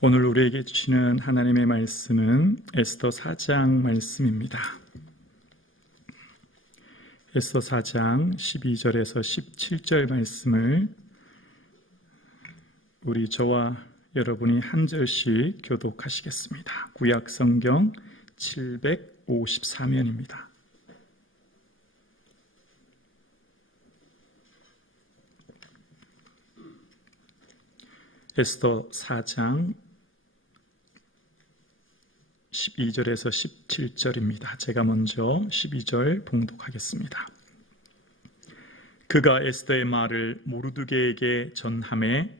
오늘 우리에게 주시는 하나님의 말씀은 에스더 4장 말씀입니다. 에스더 4장 12절에서 17절 말씀을 우리 저와 여러분이 한 절씩 교독하시겠습니다. 구약 성경 754면입니다. 에스더 4장 12절에서 17절입니다. 제가 먼저 12절 봉독하겠습니다. 그가 에스더의 말을 모르드게에게 전하매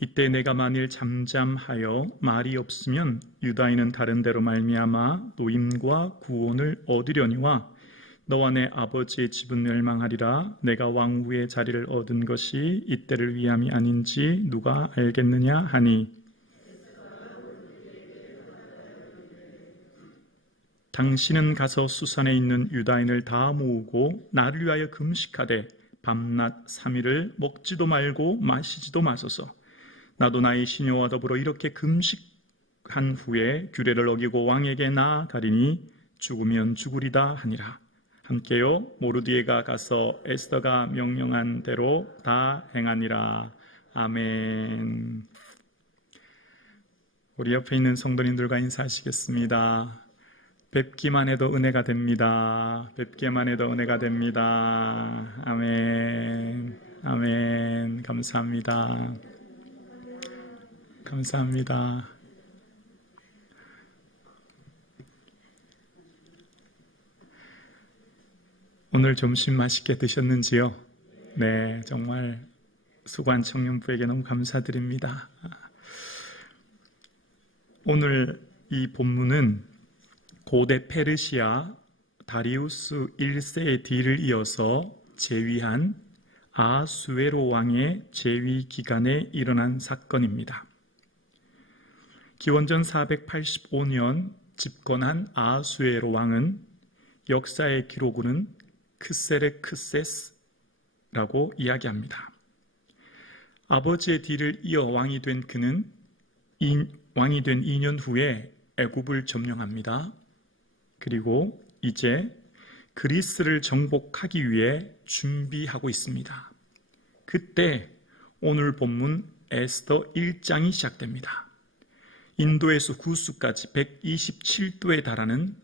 이때 내가 만일 잠잠하여 말이 없으면 유다인은 다른 데로 말미암아 노임과 구원을 얻으려니와 너와 내 아버지의 집은 멸망하리라. 내가 왕후의 자리를 얻은 것이 이때를 위함이 아닌지 누가 알겠느냐 하니 당신은 가서 수산에 있는 유다인을 다 모으고 나를 위하여 금식하되 밤낮 3일을 먹지도 말고 마시지도 마소서. 나도 나의 시녀와 더불어 이렇게 금식한 후에 규례를 어기고 왕에게 나아가리니 죽으면 죽으리다 하니라. 함께요. 모르드게가 가서 에스더가 명령한 대로 다 행하니라. 아멘. 우리 옆에 있는 성도님들과 인사하시겠습니다. 뵙기만 해도 은혜가 됩니다. 뵙기만 해도 은혜가 됩니다. 아멘. 아멘. 감사합니다. 감사합니다. 오늘 점심 맛있게 드셨는지요? 네, 정말 수고한 청년부에게 너무 감사드립니다. 오늘 이 본문은 고대 페르시아 다리우스 1세의 뒤를 이어서 재위한 아하수에로 왕의 재위 기간에 일어난 사건입니다. 기원전 485년 집권한 아하수에로 왕은 역사의 기록으로는 크세르크세스라고 이야기합니다. 아버지의 뒤를 이어 왕이 된 그는 왕이 된 2년 후에 애굽을 점령합니다. 그리고 이제 그리스를 정복하기 위해 준비하고 있습니다. 그때 오늘 본문 에스더 1장이 시작됩니다. 인도에서 구스까지 127도에 달하는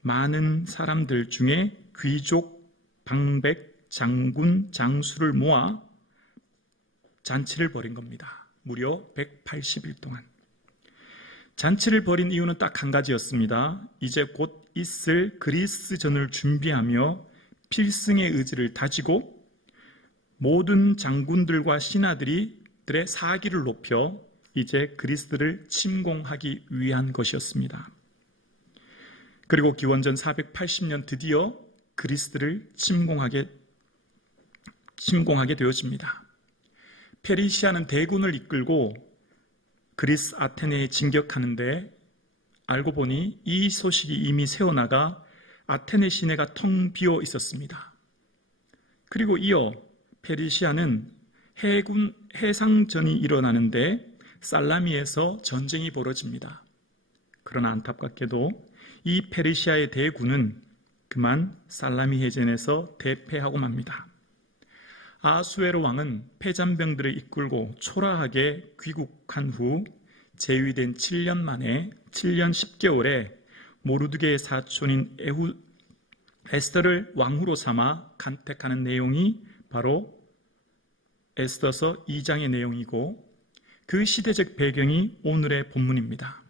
많은 사람들 중에 귀족, 방백, 장군, 장수를 모아 잔치를 벌인 겁니다. 무려 180일 동안. 잔치를 벌인 이유는 딱 한 가지였습니다. 이제 곧 있을 그리스전을 준비하며 필승의 의지를 다지고 모든 장군들과 신하들의 사기를 높여 이제 그리스를 침공하기 위한 것이었습니다. 그리고 기원전 480년 드디어 그리스를 침공하게 되어집니다. 페르시아는 대군을 이끌고 그리스 아테네에 진격하는데 알고 보니 이 소식이 이미 새어나가 아테네 시내가 텅 비어 있었습니다. 그리고 이어 페르시아는 해군 해상전이 일어나는데 살라미에서 전쟁이 벌어집니다. 그러나 안타깝게도 이 페르시아의 대군은 그만 살라미 해전에서 대패하고 맙니다. 아하수에로 왕은 패잔병들을 이끌고 초라하게 귀국한 후 재위된 7년 만에 7년 10개월에 모르드게의 사촌인 에스더를 왕후로 삼아 간택하는 내용이 바로 에스더서 2장의 내용이고 그 시대적 배경이 오늘의 본문입니다.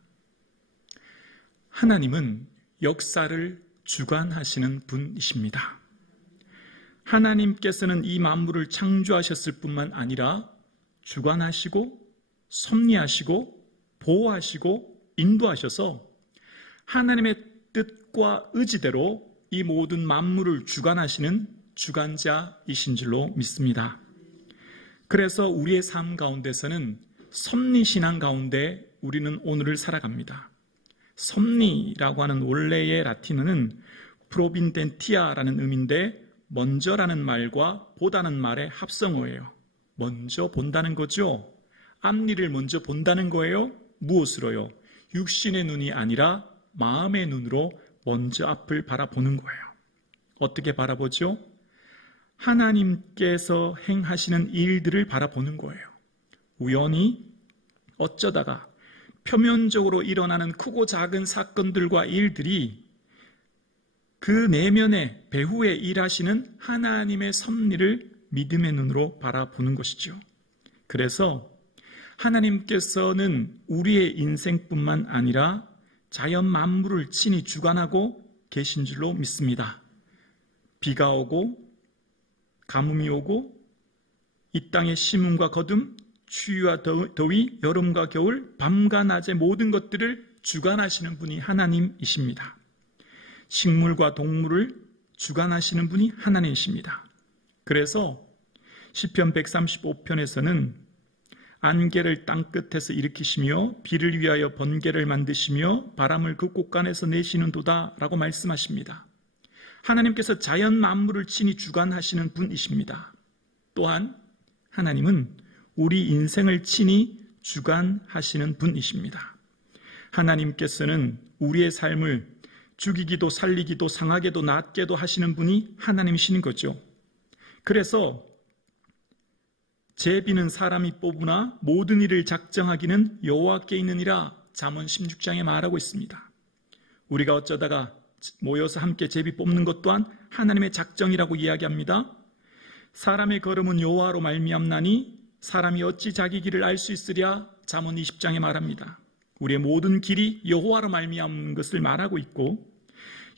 하나님은 역사를 주관하시는 분이십니다. 하나님께서는 이 만물을 창조하셨을 뿐만 아니라 주관하시고 섭리하시고 보호하시고 인도하셔서 하나님의 뜻과 의지대로 이 모든 만물을 주관하시는 주관자이신 줄로 믿습니다. 그래서 우리의 삶 가운데서는 섭리신앙 가운데 우리는 오늘을 살아갑니다. 섭리라고 하는 원래의 라틴어는 프로빈덴티아라는 의미인데 먼저라는 말과 보다는 말의 합성어예요. 먼저 본다는 거죠. 앞일을 먼저 본다는 거예요. 무엇으로요? 육신의 눈이 아니라 마음의 눈으로 먼저 앞을 바라보는 거예요. 어떻게 바라보죠? 하나님께서 행하시는 일들을 바라보는 거예요. 우연히 어쩌다가 표면적으로 일어나는 크고 작은 사건들과 일들이 그 내면의 배후에 일하시는 하나님의 섭리를 믿음의 눈으로 바라보는 것이죠. 그래서 하나님께서는 우리의 인생뿐만 아니라 자연 만물을 친히 주관하고 계신 줄로 믿습니다. 비가 오고 가뭄이 오고 이 땅의 심음과 거둠, 추위와 더위, 여름과 겨울, 밤과 낮의 모든 것들을 주관하시는 분이 하나님이십니다. 식물과 동물을 주관하시는 분이 하나님이십니다. 그래서 시편 135편에서는 안개를 땅끝에서 일으키시며 비를 위하여 번개를 만드시며 바람을 그 곳간에서 내시는도다 라고 말씀하십니다. 하나님께서 자연 만물을 친히 주관하시는 분이십니다. 또한 하나님은 우리 인생을 친히 주관하시는 분이십니다. 하나님께서는 우리의 삶을 죽이기도 살리기도 상하게도 낫게도 하시는 분이 하나님이시는 거죠. 그래서 제비는 사람이 뽑으나 모든 일을 작정하기는 여호와께 있느니라 잠언 16장에 말하고 있습니다. 우리가 어쩌다가 모여서 함께 제비 뽑는 것 또한 하나님의 작정이라고 이야기합니다. 사람의 걸음은 여호와로 말미암나니 사람이 어찌 자기 길을 알 수 있으랴 잠언 20장에 말합니다. 우리의 모든 길이 여호와로 말미암는 것을 말하고 있고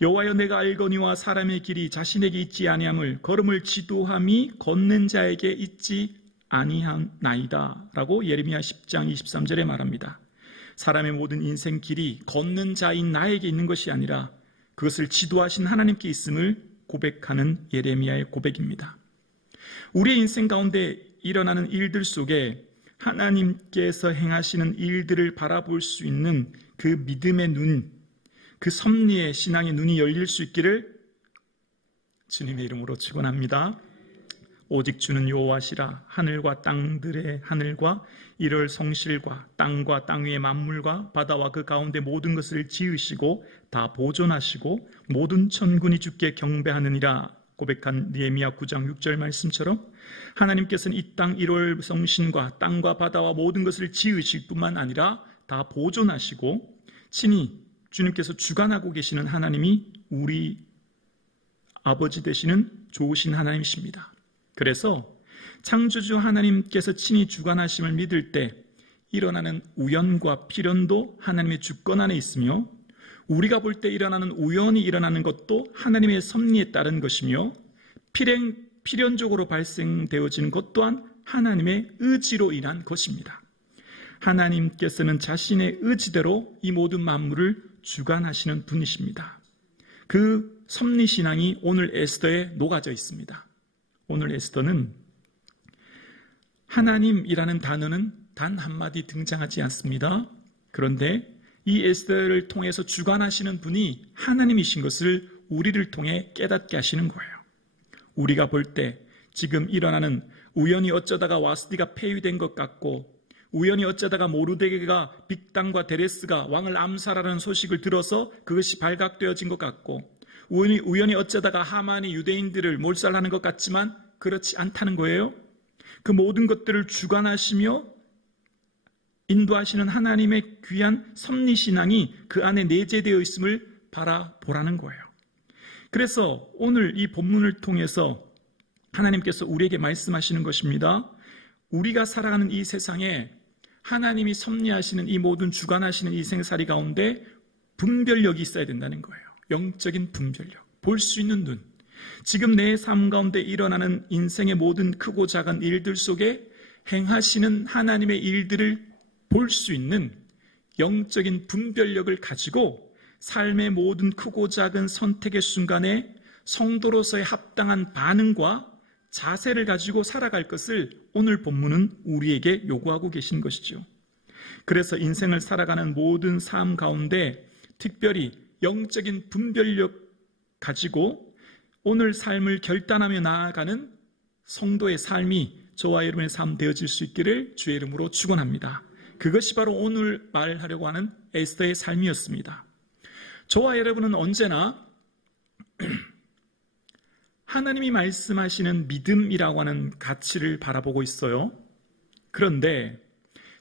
여호와여 내가 알거니와 사람의 길이 자신에게 있지 아니함을 걸음을 지도함이 걷는 자에게 있지 아니하나이다 라고 예레미야 10장 23절에 말합니다. 사람의 모든 인생 길이 걷는 자인 나에게 있는 것이 아니라 그것을 지도하신 하나님께 있음을 고백하는 예레미야의 고백입니다. 우리의 인생 가운데 일어나는 일들 속에 하나님께서 행하시는 일들을 바라볼 수 있는 그 믿음의 눈, 그 섭리의 신앙의 눈이 열릴 수 있기를 주님의 이름으로 축원합니다. 오직 주는 여호와시라. 하늘과 땅들의 하늘과 이럴 성실과 땅과 땅 위의 만물과 바다와 그 가운데 모든 것을 지으시고 다 보존하시고 모든 천군이 주께 경배하느니라 고백한 느헤미야 9장 6절 말씀처럼 하나님께서는 이 땅 이럴 성신과 땅과 바다와 모든 것을 지으실 뿐만 아니라 다 보존하시고 친히 주님께서 주관하고 계시는 하나님이 우리 아버지 되시는 좋으신 하나님이십니다. 그래서 창조주 하나님께서 친히 주관하심을 믿을 때 일어나는 우연과 필연도 하나님의 주권 안에 있으며 우리가 볼 때 일어나는 우연히 일어나는 것도 하나님의 섭리에 따른 것이며 필연적으로 발생되어지는 것 또한 하나님의 의지로 인한 것입니다. 하나님께서는 자신의 의지대로 이 모든 만물을 주관하시는 분이십니다. 그 섭리신앙이 오늘 에스더에 녹아져 있습니다. 오늘 에스더는 하나님이라는 단어는 단 한마디 등장하지 않습니다. 그런데 이 에스더를 통해서 주관하시는 분이 하나님이신 것을 우리를 통해 깨닫게 하시는 거예요. 우리가 볼 때 지금 일어나는 우연히 어쩌다가 와스디가 폐위된 것 같고 우연히 어쩌다가 모르드게가 빅단과 데레스가 왕을 암살하는 소식을 들어서 그것이 발각되어진 것 같고 우연히 어쩌다가 하만이 유대인들을 몰살하는 것 같지만 그렇지 않다는 거예요. 그 모든 것들을 주관하시며 인도하시는 하나님의 귀한 섭리신앙이 그 안에 내재되어 있음을 바라보라는 거예요. 그래서 오늘 이 본문을 통해서 하나님께서 우리에게 말씀하시는 것입니다. 우리가 살아가는 이 세상에 하나님이 섭리하시는 이 모든 주관하시는 이 생사리 가운데 분별력이 있어야 된다는 거예요. 영적인 분별력, 볼 수 있는 눈. 지금 내 삶 가운데 일어나는 인생의 모든 크고 작은 일들 속에 행하시는 하나님의 일들을 볼 수 있는 영적인 분별력을 가지고 삶의 모든 크고 작은 선택의 순간에 성도로서의 합당한 반응과 자세를 가지고 살아갈 것을 오늘 본문은 우리에게 요구하고 계신 것이죠. 그래서 인생을 살아가는 모든 삶 가운데 특별히 영적인 분별력 가지고 오늘 삶을 결단하며 나아가는 성도의 삶이 저와 여러분의 삶 되어질 수 있기를 주의 이름으로 축원합니다. 그것이 바로 오늘 말하려고 하는 에스더의 삶이었습니다. 저와 여러분은 언제나 하나님이 말씀하시는 믿음이라고 하는 가치를 바라보고 있어요. 그런데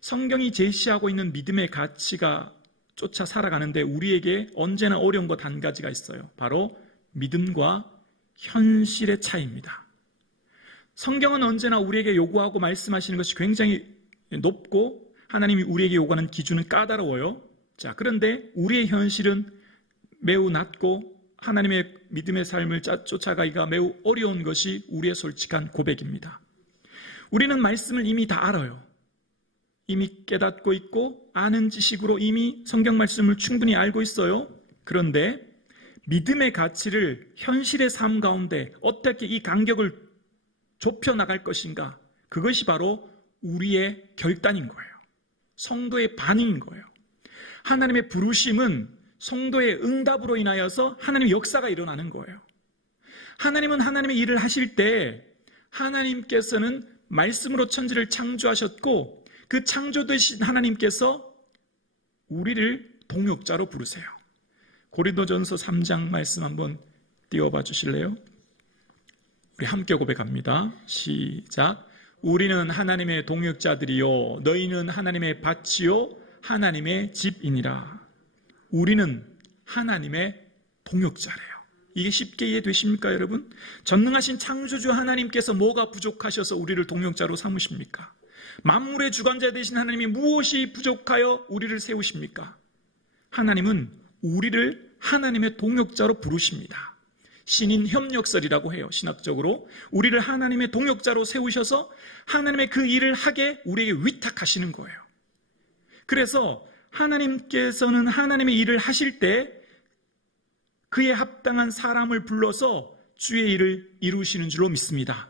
성경이 제시하고 있는 믿음의 가치가 쫓아 살아가는데 우리에게 언제나 어려운 것 한 가지가 있어요. 바로 믿음과 현실의 차이입니다. 성경은 언제나 우리에게 요구하고 말씀하시는 것이 굉장히 높고 하나님이 우리에게 요구하는 기준은 까다로워요. 자, 그런데 우리의 현실은 매우 낮고 하나님의 믿음의 삶을 쫓아가기가 매우 어려운 것이 우리의 솔직한 고백입니다. 우리는 말씀을 이미 다 알아요. 이미 깨닫고 있고 아는 지식으로 이미 성경 말씀을 충분히 알고 있어요. 그런데 믿음의 가치를 현실의 삶 가운데 어떻게 이 간격을 좁혀 나갈 것인가? 그것이 바로 우리의 결단인 거예요. 성도의 반응인 거예요. 하나님의 부르심은 성도의 응답으로 인하여서 하나님의 역사가 일어나는 거예요. 하나님은 하나님의 일을 하실 때 하나님께서는 말씀으로 천지를 창조하셨고 그 창조되신 하나님께서 우리를 동역자로 부르세요. 고린도전서 3장 말씀 한번 띄워봐 주실래요? 우리 함께 고백합니다. 시작. 우리는 하나님의 동역자들이요 너희는 하나님의 밭이요 하나님의 집이니라. 우리는 하나님의 동역자래요. 이게 쉽게 이해되십니까, 여러분? 전능하신 창조주 하나님께서 뭐가 부족하셔서 우리를 동역자로 삼으십니까? 만물의 주관자 되신 하나님이 무엇이 부족하여 우리를 세우십니까? 하나님은 우리를 하나님의 동역자로 부르십니다. 신인 협력설이라고 해요. 신학적으로 우리를 하나님의 동역자로 세우셔서 하나님의 그 일을 하게 우리에게 위탁하시는 거예요. 그래서 하나님께서는 하나님의 일을 하실 때 그에 합당한 사람을 불러서 주의 일을 이루시는 줄로 믿습니다.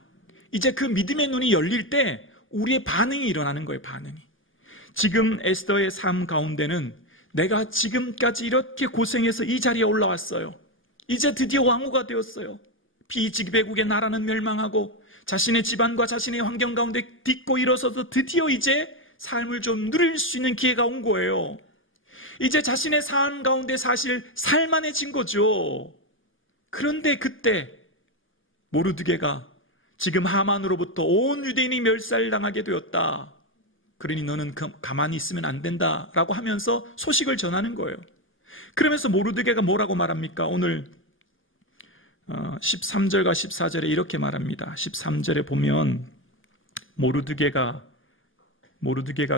이제 그 믿음의 눈이 열릴 때 우리의 반응이 일어나는 거예요. 반응이. 지금 에스더의 삶 가운데는 내가 지금까지 이렇게 고생해서 이 자리에 올라왔어요. 이제 드디어 왕후가 되었어요. 비지배국의 나라는 멸망하고 자신의 집안과 자신의 환경 가운데 딛고 일어서서 드디어 이제 삶을 좀 누릴 수 있는 기회가 온 거예요. 이제 자신의 삶 가운데 사실 살만해진 거죠. 그런데 그때 모르드게가 지금 하만으로부터 온 유대인이 멸살당하게 되었다. 그러니 너는 가만히 있으면 안 된다라고 하면서 소식을 전하는 거예요. 그러면서 모르드게가 뭐라고 말합니까? 오늘 13절과 14절에 이렇게 말합니다. 13절에 보면 모르드게가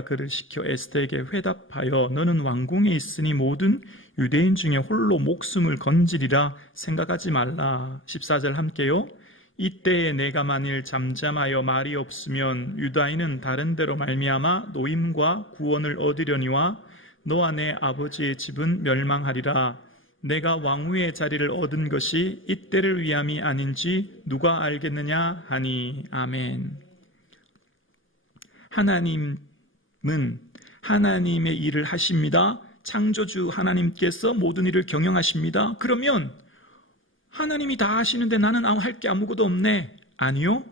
그를 시켜 에스더에게 회답하여 너는 왕궁에 있으니 모든 유대인 중에 홀로 목숨을 건지리라 생각하지 말라. 14절 함께요. 이때에 내가 만일 잠잠하여 말이 없으면 유다인은 다른 데로 말미암아 노임과 구원을 얻으려니와 너와 내 아버지의 집은 멸망하리라. 내가 왕후의 자리를 얻은 것이 이때를 위함이 아닌지 누가 알겠느냐 하니. 아멘. 하나님은 하나님의 일을 하십니다. 창조주 하나님께서 모든 일을 경영하십니다. 그러면 하나님이 다 하시는데 나는 할 게 아무것도 없네. 아니요.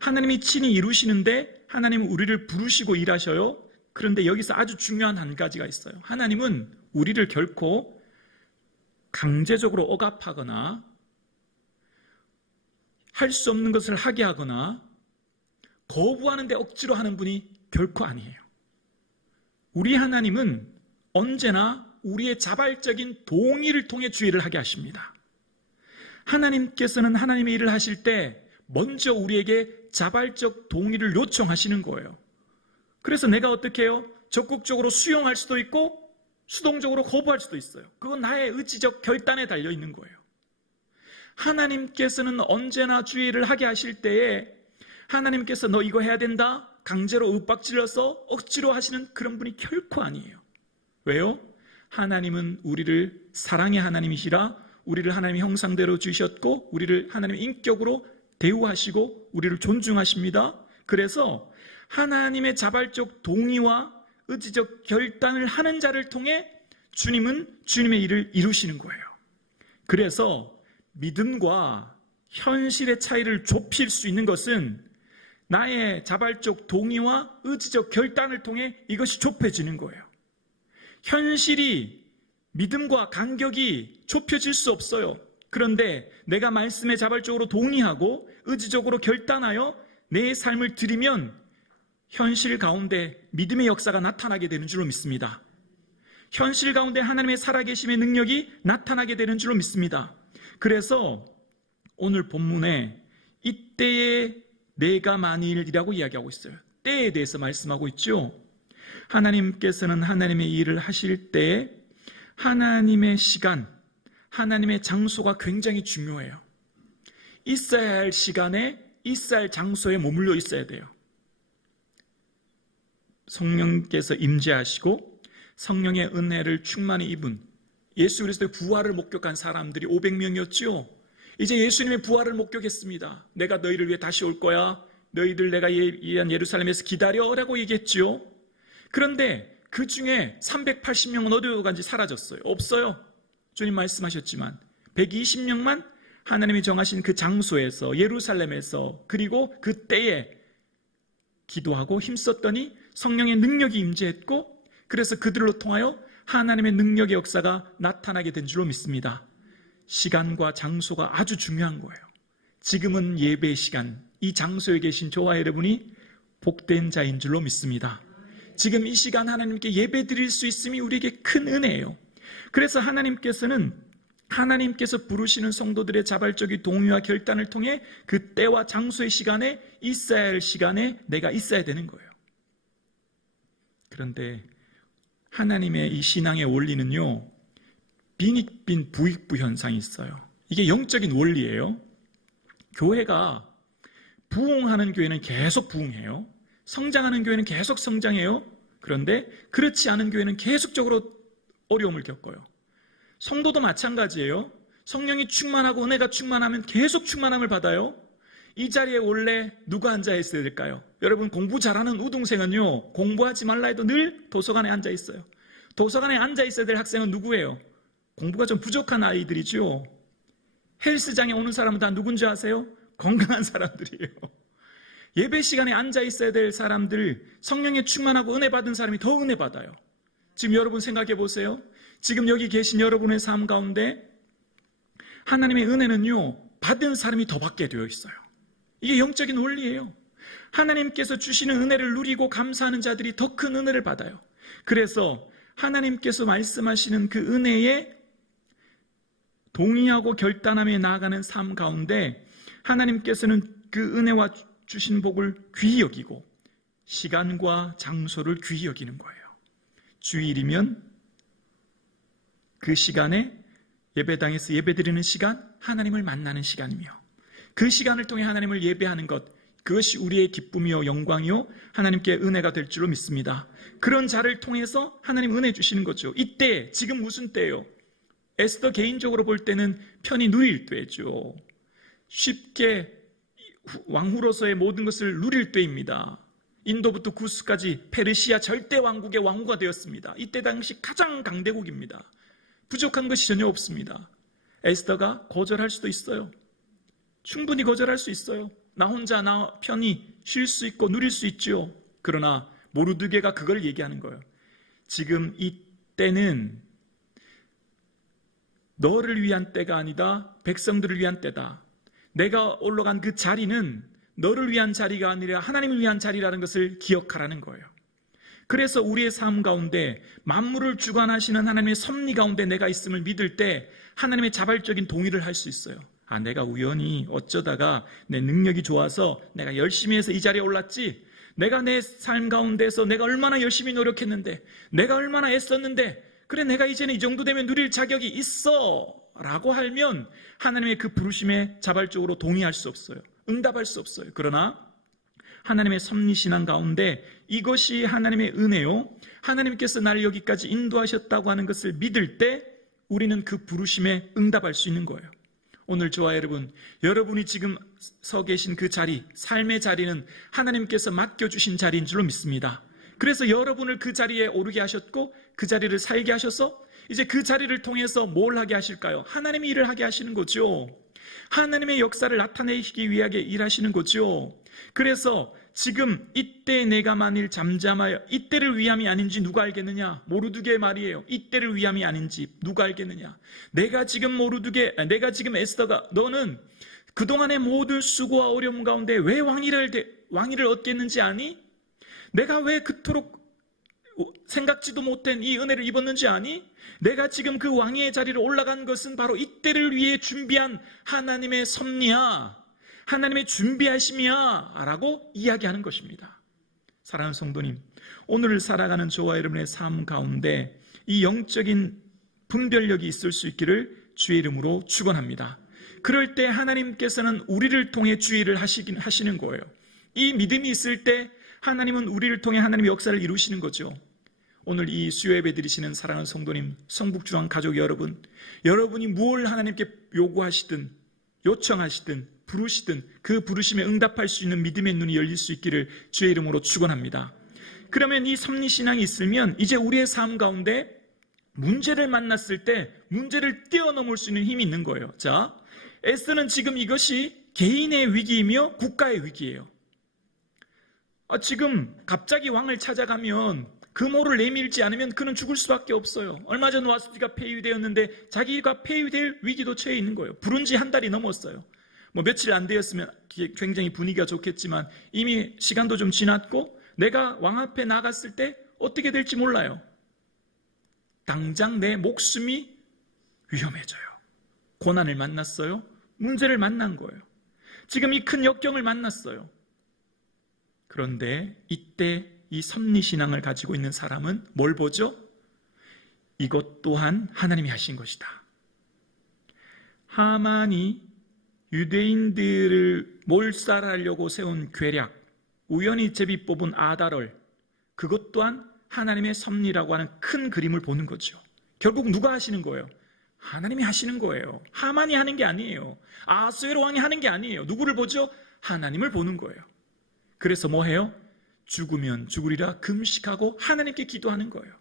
하나님이 친히 이루시는데 하나님은 우리를 부르시고 일하셔요. 그런데 여기서 아주 중요한 한 가지가 있어요. 하나님은 우리를 결코 강제적으로 억압하거나 할 수 없는 것을 하게 하거나 거부하는데 억지로 하는 분이 결코 아니에요. 우리 하나님은 언제나 우리의 자발적인 동의를 통해 주의를 하게 하십니다. 하나님께서는 하나님의 일을 하실 때 먼저 우리에게 자발적 동의를 요청하시는 거예요. 그래서 내가 어떻게 해요? 적극적으로 수용할 수도 있고 수동적으로 거부할 수도 있어요. 그건 나의 의지적 결단에 달려 있는 거예요. 하나님께서는 언제나 주의 일을 하게 하실 때에 하나님께서 너 이거 해야 된다? 강제로 윽박질러서 억지로 하시는 그런 분이 결코 아니에요. 왜요? 하나님은 우리를 사랑의 하나님이시라 우리를 하나님의 형상대로 주셨고 우리를 하나님의 인격으로 대우하시고 우리를 존중하십니다. 그래서 하나님의 자발적 동의와 의지적 결단을 하는 자를 통해 주님은 주님의 일을 이루시는 거예요. 그래서 믿음과 현실의 차이를 좁힐 수 있는 것은 나의 자발적 동의와 의지적 결단을 통해 이것이 좁혀지는 거예요. 현실이 믿음과 간격이 좁혀질 수 없어요. 그런데 내가 말씀에 자발적으로 동의하고 의지적으로 결단하여 내 삶을 드리면 현실 가운데 믿음의 역사가 나타나게 되는 줄로 믿습니다. 현실 가운데 하나님의 살아계심의 능력이 나타나게 되는 줄로 믿습니다. 그래서 오늘 본문에 이때에 내가 만일이라고 이야기하고 있어요. 때에 대해서 말씀하고 있죠. 하나님께서는 하나님의 일을 하실 때 하나님의 시간, 하나님의 장소가 굉장히 중요해요. 있어야 할 시간에 있어야 할 장소에 머물러 있어야 돼요. 성령께서 임재하시고 성령의 은혜를 충만히 입은 예수 그리스도의 부활을 목격한 사람들이 500명이었죠. 이제 예수님의 부활을 목격했습니다. 내가 너희를 위해 다시 올 거야. 너희들 내가 예비한 예루살렘에서 기다려라고 얘기했죠. 그런데 그 중에 380명은 어디로 간지 사라졌어요. 없어요. 주님 말씀하셨지만 120명만 하나님이 정하신 그 장소에서 예루살렘에서 그리고 그 때에 기도하고 힘썼더니 성령의 능력이 임재했고 그래서 그들로 통하여 하나님의 능력의 역사가 나타나게 된 줄로 믿습니다. 시간과 장소가 아주 중요한 거예요. 지금은 예배 시간, 이 장소에 계신 저와 여러분이 복된 자인 줄로 믿습니다. 지금 이 시간 하나님께 예배 드릴 수 있음이 우리에게 큰 은혜예요. 그래서 하나님께서 부르시는 성도들의 자발적인 동의와 결단을 통해 그 때와 장소의 시간에 있어야 할 시간에 내가 있어야 되는 거예요. 그런데 하나님의 이 신앙의 원리는요, 빈익빈 부익부 현상이 있어요. 이게 영적인 원리예요. 교회가 부흥하는 교회는 계속 부흥해요. 성장하는 교회는 계속 성장해요. 그런데 그렇지 않은 교회는 계속적으로 어려움을 겪어요. 성도도 마찬가지예요. 성령이 충만하고 은혜가 충만하면 계속 충만함을 받아요. 이 자리에 원래 누가 앉아 있어야 될까요? 여러분, 공부 잘하는 우등생은요, 공부하지 말라 해도 늘 도서관에 앉아 있어요. 도서관에 앉아 있어야 될 학생은 누구예요? 공부가 좀 부족한 아이들이죠. 헬스장에 오는 사람은 다 누군지 아세요? 건강한 사람들이에요. 예배 시간에 앉아 있어야 될 사람들, 성령에 충만하고 은혜 받은 사람이 더 은혜 받아요. 지금 여러분 생각해 보세요. 지금 여기 계신 여러분의 삶 가운데 하나님의 은혜는요, 받은 사람이 더 받게 되어 있어요. 이게 영적인 원리예요. 하나님께서 주시는 은혜를 누리고 감사하는 자들이 더 큰 은혜를 받아요. 그래서 하나님께서 말씀하시는 그 은혜에 동의하고 결단하며 나아가는 삶 가운데 하나님께서는 그 은혜와 주신 복을 귀히 여기고 시간과 장소를 귀히 여기는 거예요. 주일이면 그 시간에 예배당에서 예배드리는 시간, 하나님을 만나는 시간이며 그 시간을 통해 하나님을 예배하는 것, 그것이 우리의 기쁨이요 영광이요 하나님께 은혜가 될 줄로 믿습니다. 그런 자를 통해서 하나님 은혜 주시는 거죠. 이때, 지금 무슨 때예요? 에스더 개인적으로 볼 때는 편히 누릴 때죠. 쉽게 왕후로서의 모든 것을 누릴 때입니다. 인도부터 구스까지 페르시아 절대 왕국의 왕후가 되었습니다. 이때 당시 가장 강대국입니다. 부족한 것이 전혀 없습니다. 에스더가 거절할 수도 있어요. 충분히 거절할 수 있어요. 나 혼자 나 편히 쉴 수 있고 누릴 수 있죠. 그러나 모르드게가 그걸 얘기하는 거예요. 지금 이 때는 너를 위한 때가 아니다. 백성들을 위한 때다. 내가 올라간 그 자리는 너를 위한 자리가 아니라 하나님을 위한 자리라는 것을 기억하라는 거예요. 그래서 우리의 삶 가운데 만물을 주관하시는 하나님의 섭리 가운데 내가 있음을 믿을 때 하나님의 자발적인 동의를 할 수 있어요. 아, 내가 우연히 어쩌다가 내 능력이 좋아서 내가 열심히 해서 이 자리에 올랐지. 내가 내 삶 가운데서 내가 얼마나 열심히 노력했는데, 내가 얼마나 애썼는데, 그래 내가 이제는 이 정도 되면 누릴 자격이 있어 라고 하면 하나님의 그 부르심에 자발적으로 동의할 수 없어요. 응답할 수 없어요. 그러나 하나님의 섭리신앙 가운데 이것이 하나님의 은혜요, 하나님께서 나를 여기까지 인도하셨다고 하는 것을 믿을 때 우리는 그 부르심에 응답할 수 있는 거예요. 오늘 저와 여러분, 여러분이 지금 서 계신 그 자리, 삶의 자리는 하나님께서 맡겨주신 자리인 줄로 믿습니다. 그래서 여러분을 그 자리에 오르게 하셨고 그 자리를 살게 하셔서 이제 그 자리를 통해서 뭘 하게 하실까요? 하나님이 일을 하게 하시는 거죠. 하나님의 역사를 나타내기 위하여 일하시는 거죠. 그래서 지금 이때 내가 만일 잠잠하여, 이때를 위함이 아닌지 누가 알겠느냐? 모르드게 말이에요. 이때를 위함이 아닌지 누가 알겠느냐? 내가 지금 에스더가 너는 그동안의 모든 수고와 어려움 가운데 왜 왕위를 얻겠는지 아니? 내가 왜 그토록 생각지도 못한 이 은혜를 입었는지 아니? 내가 지금 그 왕의 자리로 올라간 것은 바로 이때를 위해 준비한 하나님의 섭리야, 하나님의 준비하심이야 라고 이야기하는 것입니다. 사랑하는 성도님, 오늘 살아가는 저와 여러분의 삶 가운데 이 영적인 분별력이 있을 수 있기를 주의 이름으로 축원합니다. 그럴 때 하나님께서는 우리를 통해 주의를 하시는 거예요. 이 믿음이 있을 때 하나님은 우리를 통해 하나님의 역사를 이루시는 거죠. 오늘 이 수요 예배 드리시는 사랑하는 성도님, 성북중앙 가족 여러분, 여러분이 무엇을 하나님께 요구하시든 요청하시든 부르시든 그 부르심에 응답할 수 있는 믿음의 눈이 열릴 수 있기를 주의 이름으로 축원합니다. 그러면 이 섭리신앙이 있으면 이제 우리의 삶 가운데 문제를 만났을 때 문제를 뛰어넘을 수 있는 힘이 있는 거예요. 자, 에스더는 지금 이것이 개인의 위기이며 국가의 위기예요. 지금 갑자기 왕을 찾아가면 금호를 내밀지 않으면 그는 죽을 수밖에 없어요. 얼마 전 와스티가 폐위되었는데 자기가 폐위될 위기도 처해 있는 거예요. 부른 지 한 달이 넘었어요. 며칠 안 되었으면 굉장히 분위기가 좋겠지만 이미 시간도 좀 지났고 내가 왕 앞에 나갔을 때 어떻게 될지 몰라요. 당장 내 목숨이 위험해져요. 고난을 만났어요. 문제를 만난 거예요. 지금 이 큰 역경을 만났어요. 그런데 이때 이 섭리신앙을 가지고 있는 사람은 뭘 보죠? 이것 또한 하나님이 하신 것이다. 하만이 유대인들을 몰살하려고 세운 괴략, 우연히 제비 뽑은 아달을, 그것 또한 하나님의 섭리라고 하는 큰 그림을 보는 거죠. 결국 누가 하시는 거예요? 하나님이 하시는 거예요. 하만이 하는 게 아니에요. 아하수에로 왕이 하는 게 아니에요. 누구를 보죠? 하나님을 보는 거예요. 그래서 뭐 해요? 죽으면 죽으리라 금식하고 하나님께 기도하는 거예요.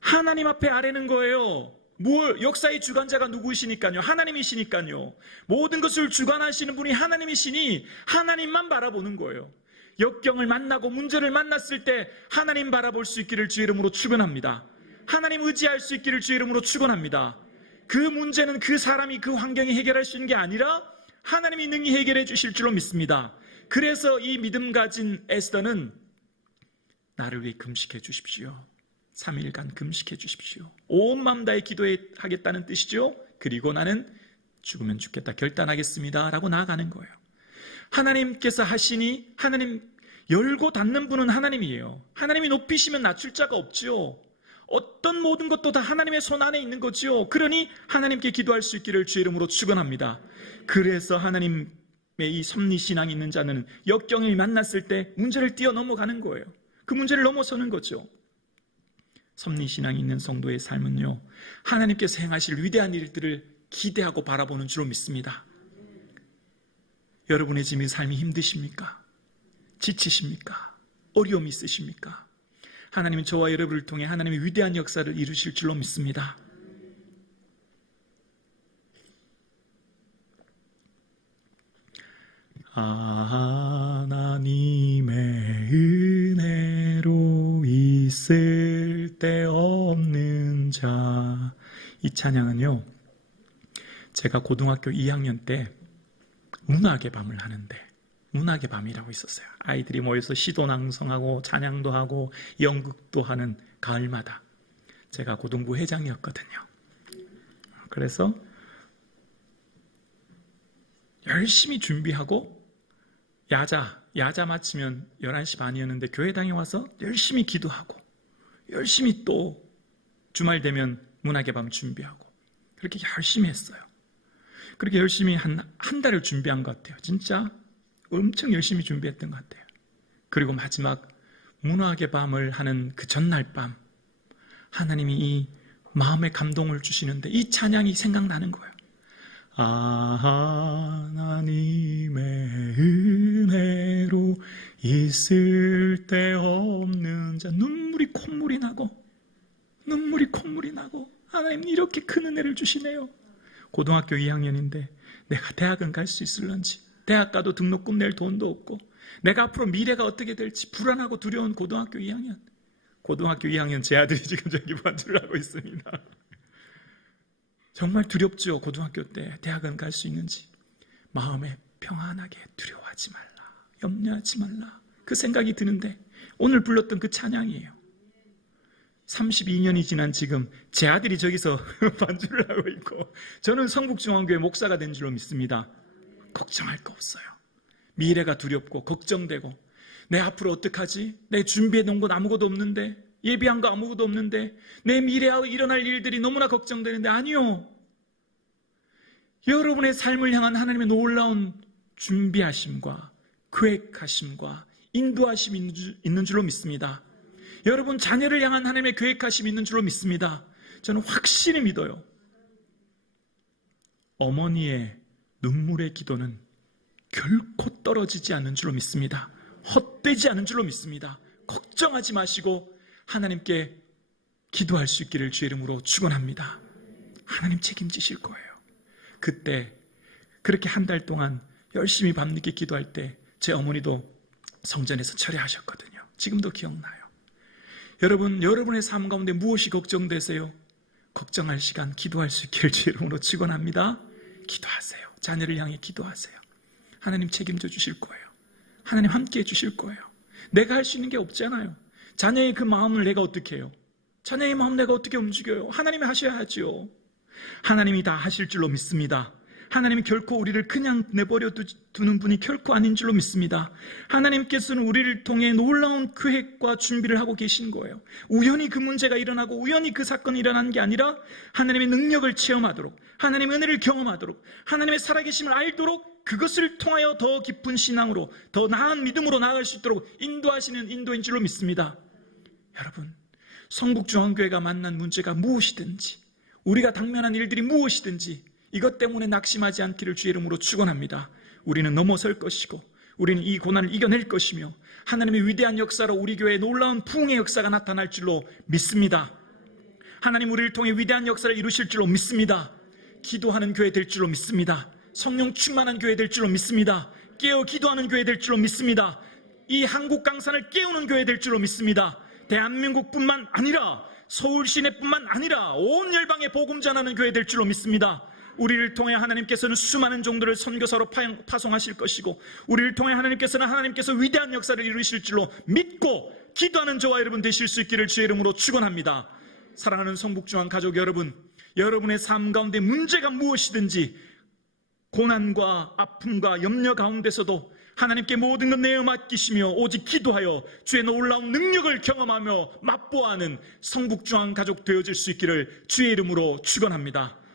하나님 앞에 아뢰는 거예요. 역사의 주관자가 누구시니까요? 하나님이시니까요. 모든 것을 주관하시는 분이 하나님이시니 하나님만 바라보는 거예요. 역경을 만나고 문제를 만났을 때 하나님 바라볼 수 있기를 주의 이름으로 축원합니다. 하나님 의지할 수 있기를 주의 이름으로 축원합니다. 그 문제는 그 사람이 그 환경이 해결할 수 있는 게 아니라 하나님이 능히 해결해 주실 줄로 믿습니다. 그래서 이 믿음 가진 에스더는 나를 위해 금식해 주십시오. 3일간 금식해 주십시오. 온 마음 다해 기도하겠다는 뜻이죠. 그리고 나는 죽으면 죽겠다 결단하겠습니다 라고 나아가는 거예요. 하나님께서 하시니 하나님 열고 닫는 분은 하나님이에요. 하나님이 높이시면 낮출 자가 없죠. 어떤 모든 것도 다 하나님의 손 안에 있는 거죠. 그러니 하나님께 기도할 수 있기를 주의 이름으로 축원합니다. 그래서 하나님의 이 섭리신앙이 있는 자는 역경을 만났을 때 문제를 뛰어넘어가는 거예요. 그 문제를 넘어서는 거죠. 섭리신앙이 있는 성도의 삶은요, 하나님께서 행하실 위대한 일들을 기대하고 바라보는 줄로 믿습니다. 여러분의 지금 삶이 힘드십니까? 지치십니까? 어려움이 있으십니까? 하나님은 저와 여러분을 통해 하나님의 위대한 역사를 이루실 줄로 믿습니다. 하나님의 은혜로 있을 데 없는 자. 이 찬양은요, 제가 고등학교 2학년 때 문학의 밤을 하는데, 문학의 밤이라고 있었어요. 아이들이 모여서 시도 낭송하고 찬양도 하고 연극도 하는 가을마다 제가 고등부 회장이었거든요. 그래서 열심히 준비하고 야자 마치면 11시 반이었는데 교회당에 와서 열심히 기도하고 열심히 또 주말 되면 문학의 밤 준비하고 그렇게 열심히 했어요. 그렇게 열심히 한 달을 준비한 것 같아요. 진짜 엄청 열심히 준비했던 것 같아요. 그리고 마지막 문학의 밤을 하는 그 전날 밤 하나님이 이 마음의 감동을 주시는데 이 찬양이 생각나는 거예요. 하나님의 은혜로 있을 데 없는 자. 눈물이 콧물이 나고 은혜를 주시네요. 고등학교 2학년인데 내가 대학은 갈 수 있을런지, 대학 가도 등록금 낼 돈도 없고 내가 앞으로 미래가 어떻게 될지 불안하고 두려운 고등학교 2학년. 고등학교 2학년 제 아들이 지금 저기 반주를 하고 있습니다. 정말 두렵죠. 고등학교 때 대학은 갈 수 있는지. 마음에 평안하게 두려워하지 말라, 염려하지 말라, 그 생각이 드는데 오늘 불렀던 그 찬양이에요. 32년이 지난 지금 제 아들이 저기서 반주를 하고 있고 저는 성북중앙교회 목사가 된 줄로 믿습니다. 걱정할 거 없어요. 미래가 두렵고 걱정되고 내 앞으로 어떡하지? 내 준비해 놓은 건 아무것도 없는데, 예비한 거 아무것도 없는데, 내 미래하고 일어날 일들이 너무나 걱정되는데, 아니요. 여러분의 삶을 향한 하나님의 놀라운 준비하심과 계획하심과 인도하심이 있는 줄로 믿습니다. 여러분 자녀를 향한 하나님의 계획하심이 있는 줄로 믿습니다. 저는 확실히 믿어요. 어머니의 눈물의 기도는 결코 떨어지지 않는 줄로 믿습니다. 헛되지 않은 줄로 믿습니다. 걱정하지 마시고 하나님께 기도할 수 있기를 주의 이름으로 축원합니다. 하나님 책임지실 거예요. 그때 그렇게 한 달 동안 열심히 밤늦게 기도할 때 제 어머니도 성전에서 철회하셨거든요. 지금도 기억나요. 여러분, 여러분의 삶 가운데 무엇이 걱정되세요? 걱정할 시간 기도할 수 있기를 주의 이름으로 축원합니다. 기도하세요. 자녀를 향해 기도하세요. 하나님 책임져 주실 거예요. 하나님 함께 해 주실 거예요. 내가 할 수 있는 게 없잖아요. 자녀의 그 마음을 내가 어떻게 해요? 자녀의 마음 내가 어떻게 움직여요? 하나님이 하셔야 하죠. 하나님이 다 하실 줄로 믿습니다. 하나님이 결코 우리를 그냥 내버려 두는 분이 결코 아닌 줄로 믿습니다. 하나님께서는 우리를 통해 놀라운 계획과 준비를 하고 계신 거예요. 우연히 그 문제가 일어나고 우연히 그 사건이 일어난 게 아니라 하나님의 능력을 체험하도록, 하나님의 은혜를 경험하도록, 하나님의 살아계심을 알도록, 그것을 통하여 더 깊은 신앙으로, 더 나은 믿음으로 나아갈 수 있도록 인도하시는 인도인 줄로 믿습니다. 여러분, 성북중앙교회가 만난 문제가 무엇이든지, 우리가 당면한 일들이 무엇이든지 이것 때문에 낙심하지 않기를 주의 이름으로 축원합니다. 우리는 넘어설 것이고 우리는 이 고난을 이겨낼 것이며 하나님의 위대한 역사로 우리 교회에 놀라운 부흥의 역사가 나타날 줄로 믿습니다. 하나님 우리를 통해 위대한 역사를 이루실 줄로 믿습니다. 기도하는 교회 될 줄로 믿습니다. 성령 충만한 교회 될 줄로 믿습니다. 깨어 기도하는 교회 될 줄로 믿습니다. 이 한국 강산을 깨우는 교회 될 줄로 믿습니다. 대한민국뿐만 아니라 서울 시내뿐만 아니라 온 열방에 복음 전하는 교회 될 줄로 믿습니다. 우리를 통해 하나님께서는 수많은 종들을 선교사로 파송하실 것이고 우리를 통해 하나님께서 위대한 역사를 이루실 줄로 믿고 기도하는 저와 여러분 되실 수 있기를 주의 이름으로 축원합니다. 사랑하는 성북중앙 가족 여러분, 여러분의 삶 가운데 문제가 무엇이든지 고난과 아픔과 염려 가운데서도 하나님께 모든 것 내어 맡기시며 오직 기도하여 주의 놀라운 능력을 경험하며 맛보아하는 성북중앙 가족 되어질 수 있기를 주의 이름으로 축원합니다.